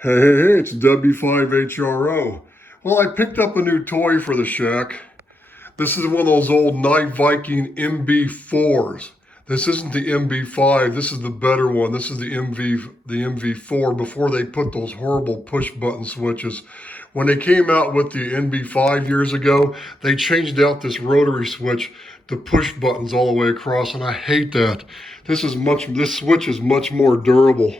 Hey, it's W5HRO. Well, I picked up a new toy for the shack. This is one of those old Nye Viking MB4s. This isn't the MB5, this is the better one. This is the MV4 before they put those horrible push button switches. When they came out with the MB5 years ago, they changed out this rotary switch to push buttons all the way across, and I hate that. This switch is much more durable.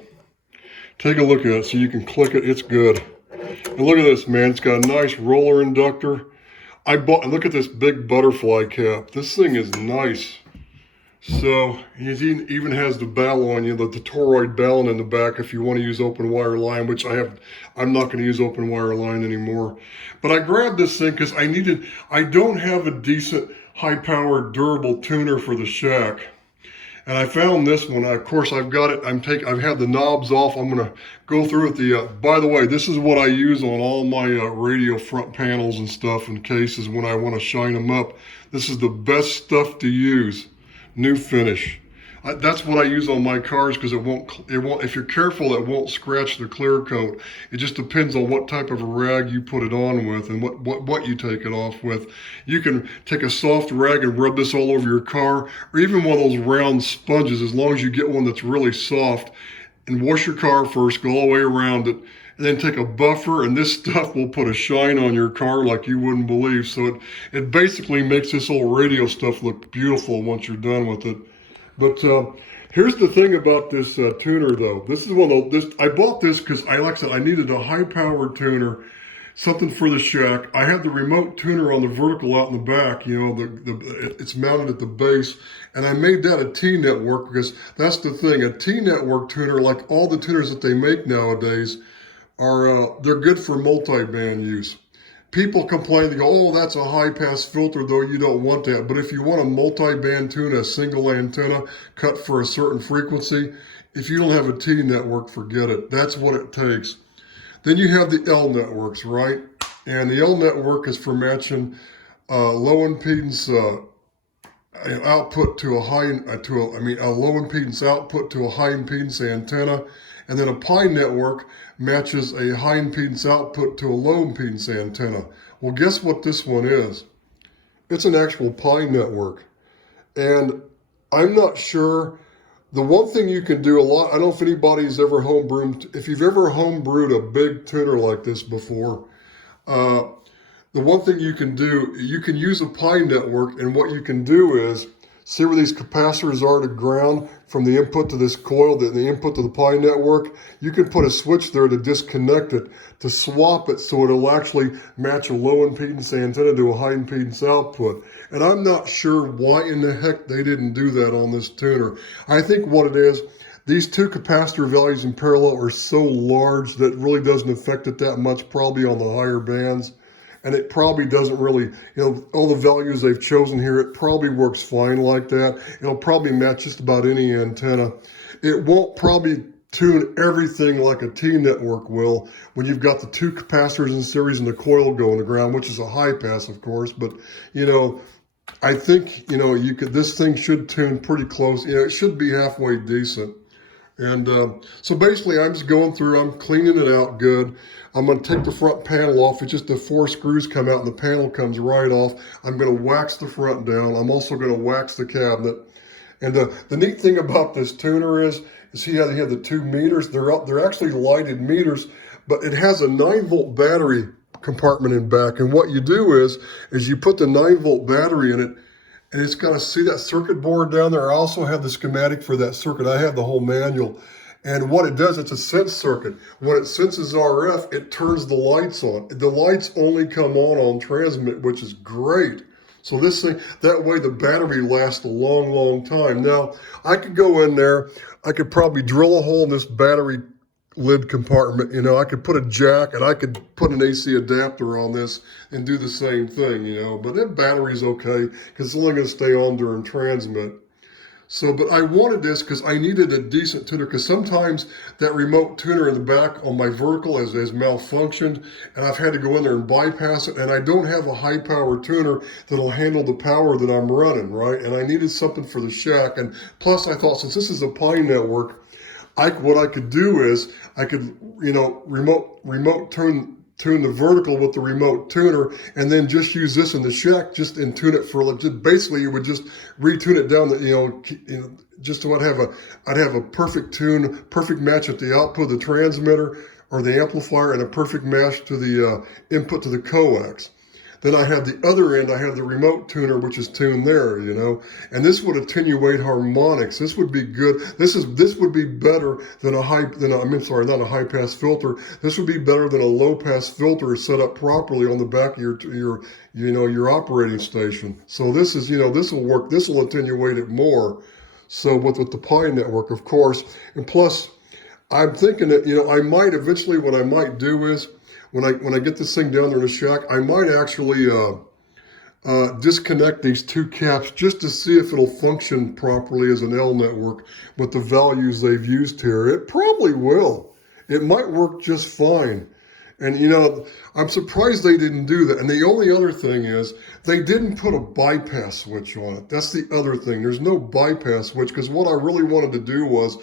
Take a look at it so you can click it. It's good. And look at this, man. It's got a nice roller inductor. Look at this big butterfly cap. This thing is nice. So it even has the bell on you, the toroid bell in the back if you want to use open wire line, which I'm not going to use open wire line anymore. But I grabbed this thing because I don't have a decent high powered durable tuner for the shack. And I found this one. Of course, I've got it. I've had the knobs off. I'm going to go through it. By the way, this is what I use on all my radio front panels and stuff and cases when I want to shine them up. This is the best stuff to use. New finish. That's what I use on my cars because it won't, if you're careful, it won't scratch the clear coat. It just depends on what type of a rag you put it on with and what you take it off with. You can take a soft rag and rub this all over your car, or even one of those round sponges, as long as you get one that's really soft, and wash your car first, go all the way around it, and then take a buffer, and this stuff will put a shine on your car like you wouldn't believe. So it basically makes this old radio stuff look beautiful once you're done with it. But here's the thing about this tuner, though. This is I bought this because, like I said, I needed a high-powered tuner, something for the shack. I had the remote tuner on the vertical out in the back. You know, it's mounted at the base, and I made that a T-network because that's the thing. A T-network tuner, like all the tuners that they make nowadays, they're good for multi-band use. People complain, they go, oh, that's a high-pass filter, though you don't want that. But if you want a multi-band tune, a single antenna cut for a certain frequency, if you don't have a T network, forget it. That's what it takes. Then you have the L networks, right? And the L network is for matching low impedance output to a low impedance output to a high impedance antenna. And then a pi network matches a high impedance output to a low impedance antenna. Well, guess what this one is? It's an actual pi network. And I'm not sure. The one thing you can do I don't know if anybody's ever if you've ever homebrewed a big tuner like this before, the one thing you can do, you can use a pi network, and what you can do is, see where these capacitors are to ground from the input to this coil, the input to the pi network? You can put a switch there to disconnect it, to swap it so it'll actually match a low impedance antenna to a high impedance output. And I'm not sure why in the heck they didn't do that on this tuner. I think what it is, these two capacitor values in parallel are so large that it really doesn't affect it that much, probably on the higher bands. And it probably doesn't really, all the values they've chosen here, it probably works fine like that. It'll probably match just about any antenna. It won't probably tune everything like a T-network will when you've got the two capacitors in series and the coil going to ground, which is a high pass, of course. But, I think, this thing should tune pretty close. It should be halfway decent. And so basically, I'm just going through, I'm cleaning it out good. I'm going to take the front panel off. It's just the 4 screws come out and the panel comes right off. I'm going to wax the front down. I'm also going to wax the cabinet. And the neat thing about this tuner is see how they have the 2 meters? They're actually lighted meters, but it has a 9-volt battery compartment in back. And what you do is you put the 9-volt battery in it, and it's got to see that circuit board down there. I also have the schematic for that circuit. I have the whole manual. And what it does, it's a sense circuit. When it senses RF, it turns the lights on. The lights only come on transmit, which is great. So this thing, that way the battery lasts a long, long time. Now, I could go in there, I could probably drill a hole in this battery lid compartment. I could put a jack and I could put an AC adapter on this and do the same thing, but that battery's okay because it's only going to stay on during transmit. So, but I wanted this because I needed a decent tuner, because sometimes that remote tuner in the back on my vertical has malfunctioned, and I've had to go in there and bypass it, and I don't have a high power tuner that'll handle the power that I'm running, right? And I needed something for the shack, and plus I thought, since this is a pi network, what I could do is I could, remote tune the vertical with the remote tuner, and then just use this in the shack, and tune it for like, just basically you would just retune it down, just so I'd have a perfect tune, perfect match at the output of the transmitter or the amplifier, and a perfect match to the input to the coax. Then I have the other end, I have the remote tuner, which is tuned there, and this would attenuate harmonics. This would be good. This would be better than not a high pass filter. This would be better than a low pass filter set up properly on the back of your operating station. So this will work. This will attenuate it more. So with the Pi network, of course, and plus, I'm thinking that I might eventually, what I might do is, when I get this thing down there in the shack, I might actually disconnect these two caps just to see if it'll function properly as an L network with the values they've used here. It probably will. It might work just fine. And I'm surprised they didn't do that. And the only other thing is they didn't put a bypass switch on it. That's the other thing. There's no bypass switch, because what I really wanted to do was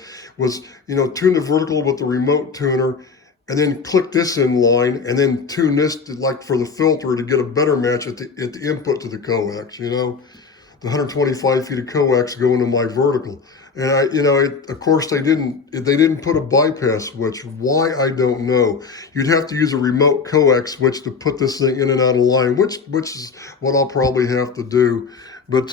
tune the vertical with the remote tuner, and then click this in line, and then tune this for the filter to get a better match at the input to the coax. The 125 feet of coax going to my vertical, and of course they didn't put a bypass switch. Why, I don't know. You'd have to use a remote coax switch to put this thing in and out of line, which is what I'll probably have to do. But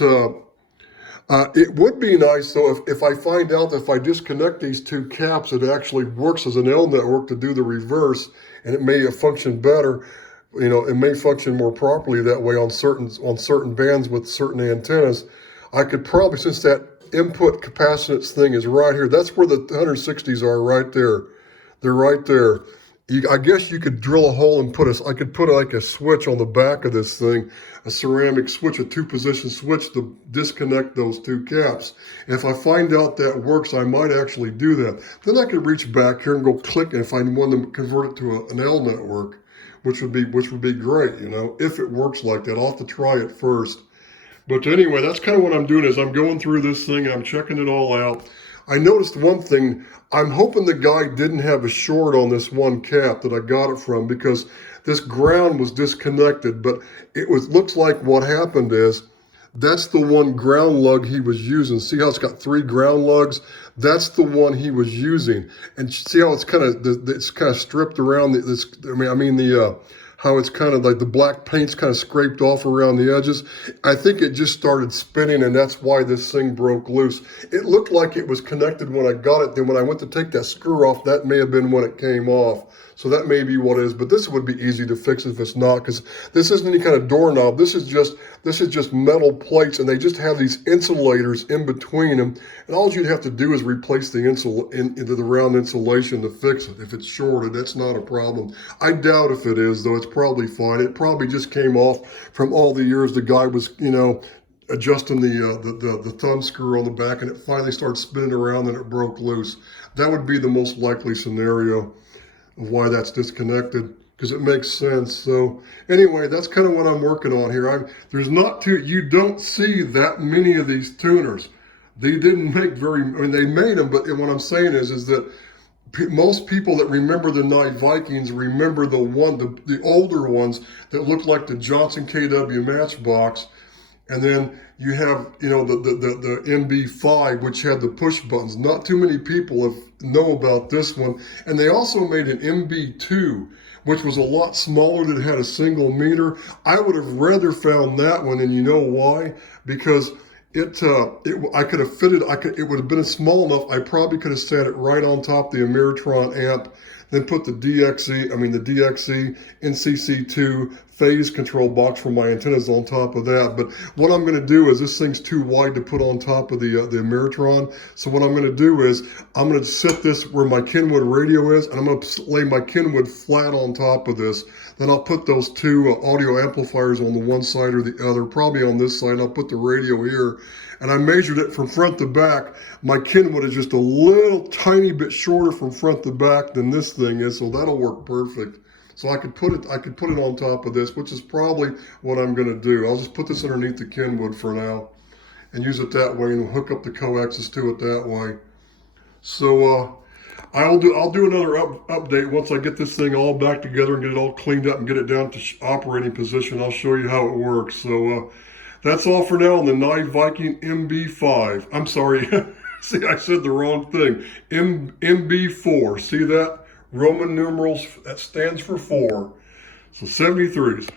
it would be nice, though, if I find out that if I disconnect these two caps, it actually works as an L network to do the reverse, and it may function better. It may function more properly that way on certain bands with certain antennas. I could probably, since that input capacitance thing is right here, that's where the 160s are, right there. They're right there. I guess you could drill a hole and I could put like a switch on the back of this thing, a ceramic switch, a 2-position switch to disconnect those two caps. And if I find out that works, I might actually do that. Then I could reach back here and go click, and if I want to convert it to an L network, which would be great, if it works like that. I'll have to try it first. But anyway, that's kind of what I'm doing, is I'm going through this thing and I'm checking it all out. I noticed one thing. I'm hoping the guy didn't have a short on this one cap that I got it from, because this ground was disconnected, but looks like what happened is that's the one ground lug he was using. See how it's got 3 ground lugs? That's the one he was using. And see how it's kind of stripped around how it's kind of like the black paint's kind of scraped off around the edges. I think it just started spinning, and that's why this thing broke loose. It looked like it was connected when I got it. Then when I went to take that screw off, that may have been when it came off. So that may be what it is, but this would be easy to fix if it's not, because this isn't any kind of doorknob. This is just metal plates, and they just have these insulators in between them. And all you'd have to do is replace the into the round insulation to fix it. If it's shorted, that's not a problem. I doubt if it is, though. It's probably fine. It probably just came off from all the years the guy was, adjusting the thumb screw on the back, and it finally started spinning around and it broke loose. That would be the most likely scenario of why that's disconnected, because it makes sense. So anyway, that's kind of what I'm working on here. You don't see that many of these tuners. They didn't make they made them, but what I'm saying is that most people that remember the Nye Vikings remember the older ones that look like the Johnson KW Matchbox. And then you have, the MB5, which had the push buttons. Not too many people know about this one. And they also made an MB2, which was a lot smaller, that had a single meter. I would have rather found that one, and you know why? Because I could have fitted, it would have been small enough, I probably could have sat it right on top of the Ameritron amp, then put the DXE NCC2 phase control box for my antennas on top of that. But what I'm going to do is, this thing's too wide to put on top of the Ameritron. So what I'm going to do is, I'm going to set this where my Kenwood radio is, and I'm going to lay my Kenwood flat on top of this. Then I'll put those 2 audio amplifiers on the one side or the other, probably on this side. I'll put the radio here. And I measured it from front to back. My Kenwood is just a little tiny bit shorter from front to back than this thing is, so that'll work perfect. So I could put it on top of this, which is probably what I'm going to do. I'll just put this underneath the Kenwood for now and use it that way, and hook up the coaxes to it that way. So I'll do another update once I get this thing all back together and get it all cleaned up and get it down to operating position. I'll show you how it works. So that's all for now on the Nye Viking MB5. I'm sorry. See, I said the wrong thing. MB4. See that? Roman numerals, that stands for 4. So 73s.